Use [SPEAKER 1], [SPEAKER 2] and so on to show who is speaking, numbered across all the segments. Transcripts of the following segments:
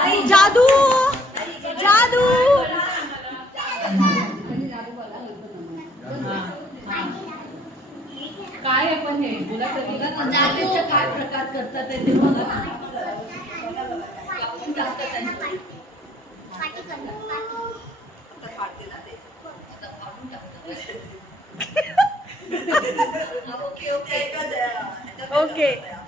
[SPEAKER 1] जादू! जादू!
[SPEAKER 2] काय पण हे? तुला कधी
[SPEAKER 3] जादूचे काय प्रकार करतात ते ते बघा. ना. कापून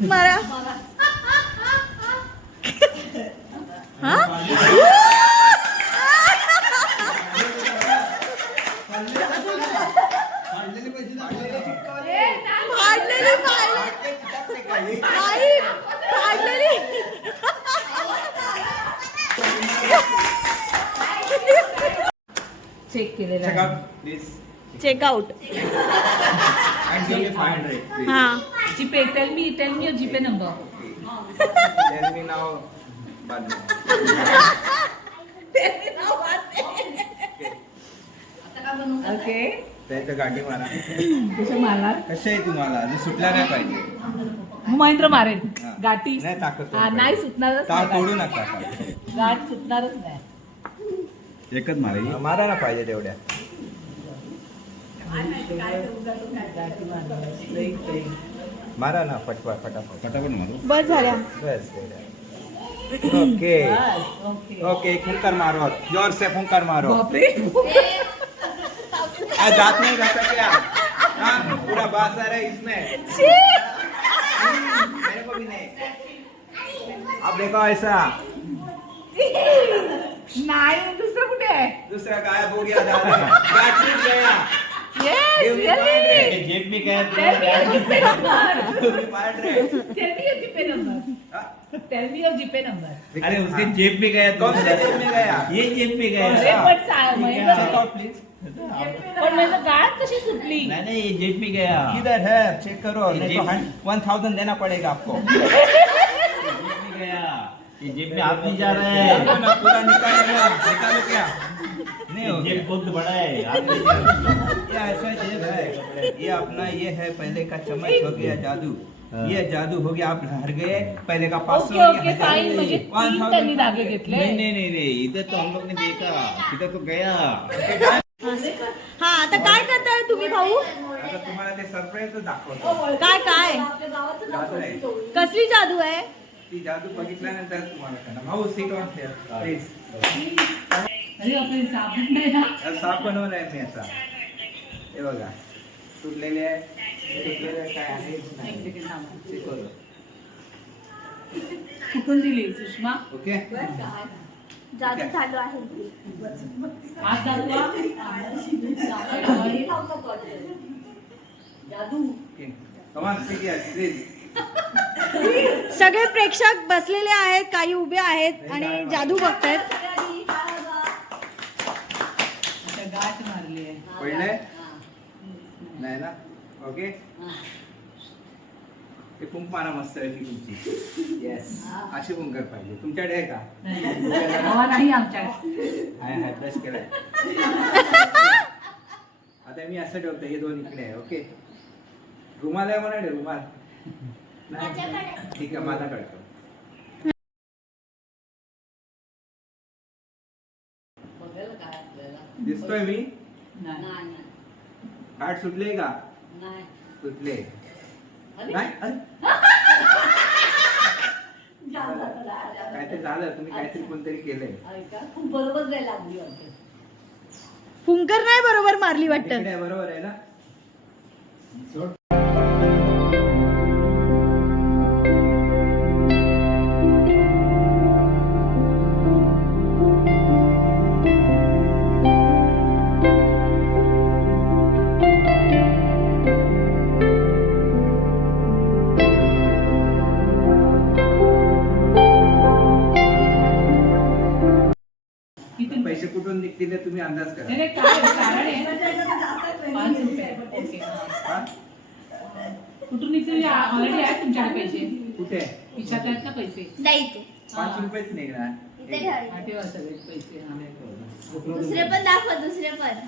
[SPEAKER 1] फूक मारा. हा?
[SPEAKER 2] चेक केलेलं.
[SPEAKER 1] Checkout
[SPEAKER 4] And give me 500, please.
[SPEAKER 1] हा.
[SPEAKER 2] GPay tell me tell me GPay number
[SPEAKER 4] Tell me now, बाद में.
[SPEAKER 3] बनवू?
[SPEAKER 2] ओके
[SPEAKER 4] त्याचं गाठी मारा.
[SPEAKER 2] कसं मारणार?
[SPEAKER 4] कसे आहे तुम्हाला? अजून सुटला नाही पाहिजे.
[SPEAKER 2] महेंद्र मारेल. गाठी.
[SPEAKER 4] नाही ताकद
[SPEAKER 2] नाही सुटणारच
[SPEAKER 4] ताक
[SPEAKER 2] नाही
[SPEAKER 4] तोडू
[SPEAKER 2] गाठ.
[SPEAKER 4] नका.
[SPEAKER 2] गाठ सुटणारच नाही.
[SPEAKER 4] एकच मारा मारा ना पाहिजे तेवढ्या.
[SPEAKER 2] गाठी मारणार.
[SPEAKER 4] मारा ना फटफट फटाफट फटाफट मारो
[SPEAKER 1] बस झाल्या
[SPEAKER 4] बस ओके
[SPEAKER 2] बस, ओके
[SPEAKER 4] ओके फुंकर मारो ज़ोर से फुंकर मारो
[SPEAKER 2] बापरे
[SPEAKER 4] आ, दांत नहीं रखा क्या हाँ, पूरा बास आ रहा है इसमें मेरे को भी नहीं अब देखो ऐसा
[SPEAKER 2] नाही दुसरं कुठे आहे
[SPEAKER 4] दूसरा गायब हो गया दादा गया
[SPEAKER 2] yes
[SPEAKER 4] Give
[SPEAKER 2] GPay number
[SPEAKER 4] hundred. मार
[SPEAKER 2] tell me your GPay number
[SPEAKER 4] हाँ?
[SPEAKER 2] Tell me your GPay number
[SPEAKER 5] अरे उसके जेब में गया
[SPEAKER 4] कौन से जेब में गया?
[SPEAKER 5] ये जेब में गया।
[SPEAKER 2] अरे सा-
[SPEAKER 4] चेक
[SPEAKER 2] महेंद्र
[SPEAKER 4] आउट प्लीज़
[SPEAKER 2] पण माझं गाठ कशी सुटली
[SPEAKER 5] नहीं नहीं ये जेब में गया।
[SPEAKER 4] किधर है? चेक करो। नहीं तो
[SPEAKER 5] जेब-
[SPEAKER 4] वन थाउज़ेंड देना पड़ेगा आपको।
[SPEAKER 5] जेब में गया। ये जेब में हाथ नहीं जा रहे हैं।
[SPEAKER 4] पूरा निकाल लिया। निकालो क्या? नहीं हो गया।
[SPEAKER 5] बहुत बड़ा है
[SPEAKER 4] ये ऐसा जेब है। ये अपना ये है पहले का चम्मच हो गया जादू।
[SPEAKER 5] हाँ।
[SPEAKER 4] ये जादू हो गया आप हार गए पहले का पाँच
[SPEAKER 2] ओके ओके फाईन म्हणजे तीन धागे घेतले
[SPEAKER 5] नहीं नहीं नहीं नहीं इधर तो हम लोग ने देखा। इधर तो गया।
[SPEAKER 1] हा आता काय करताय तुम्ही भाऊ?
[SPEAKER 4] आता तुम्हाला ते सरप्राईज दाखवतो
[SPEAKER 1] काय काय?
[SPEAKER 3] आपल्या गावाचं नाव
[SPEAKER 4] जादू आहे.
[SPEAKER 1] कसली जादू आहे
[SPEAKER 4] ती जादू बघितल्यानंतर तुम्हाला कळणार भाऊ सीट ऑन प्लीज़
[SPEAKER 2] अरे आपण साबण नाही ना
[SPEAKER 4] साफ़ बनवला आहे मी असा हे बघा तुटलेले तुटलेले काय आहे नाही.
[SPEAKER 2] एक सेकंड थांबा.
[SPEAKER 4] शिकवलं.
[SPEAKER 2] कुठून दिली सुषमा
[SPEAKER 4] ओके
[SPEAKER 1] जादू चालू आहे
[SPEAKER 2] आज
[SPEAKER 3] हे लावतात वाटतं. जादू
[SPEAKER 4] कमान सीट प्लीज़
[SPEAKER 1] सगळे प्रेक्षक बसलेले आहेत काही उभे आहेत आणि जादू बघतायत.
[SPEAKER 4] नाही ना? ओके.
[SPEAKER 3] हा.
[SPEAKER 4] ते कुंक मारा मस्त आहे तुमची. येस अशी कुंकर पाहिजे. तुमच्याकडे आहे का?
[SPEAKER 2] नाही आमच्याकडे.
[SPEAKER 4] ब्रश केलाय. आता मी असं ठेवतो हे दोन इकडे आहे ओके? रुमाल आहे म्हणा रुमाल. ठीक आहे माझा
[SPEAKER 3] काय आपल्याला.
[SPEAKER 4] दिसतोय मी?
[SPEAKER 2] नाही.
[SPEAKER 3] नाही. नाही.
[SPEAKER 4] कार्ड सुटले का?
[SPEAKER 3] नाही.
[SPEAKER 4] सुटले. नाही
[SPEAKER 3] ला-
[SPEAKER 4] काहीतरी झालं तुम्ही काहीतरी कोणतरी केलंय.
[SPEAKER 3] खूप बरोबर नाही लागली वाटतं.
[SPEAKER 1] फुंकर नाही बरोबर मारली वाटतं.
[SPEAKER 4] बरोबर आहे ना? ते तुम्ही अंदाज करा.
[SPEAKER 2] नाही, काय कारण आहे
[SPEAKER 3] आहे,
[SPEAKER 2] पाच रुपये. ओके. हा. कुठून ऑलरेडी तुमच्याकडे पैसे.
[SPEAKER 4] कुठे?
[SPEAKER 2] आहेत ना पैसे.
[SPEAKER 1] नाही तू
[SPEAKER 4] पाच रुपयेच निघणार.
[SPEAKER 1] इथे
[SPEAKER 2] सगळे पैसे. हा.
[SPEAKER 1] दुसरे पण दाखव दुसरे पण.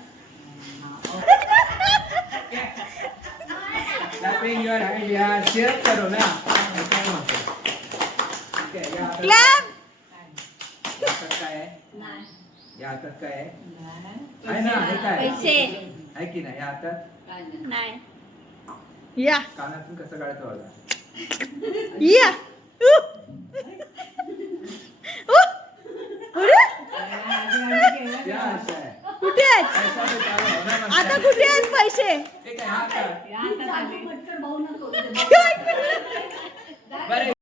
[SPEAKER 4] Clapping your hand, yeah. Cheer करो ना. ठीक आहे, या. हातात-
[SPEAKER 1] क्लॅप
[SPEAKER 4] या हातात काय आहे? या हातात काय आहे?
[SPEAKER 2] नाही.
[SPEAKER 4] आहे ना हे काय?
[SPEAKER 1] पैसे.
[SPEAKER 4] आहे की नाही? या हातात?
[SPEAKER 1] नाही. या.
[SPEAKER 4] कानातून कसं काढायचं बघा.
[SPEAKER 1] या. उ. उ. अरे,
[SPEAKER 4] या असं आहे.
[SPEAKER 1] कुठे आहेत?
[SPEAKER 4] पैसा हो ना.
[SPEAKER 1] आता कुठे आहेत पैसे?
[SPEAKER 4] हे काय, हा काय? बरं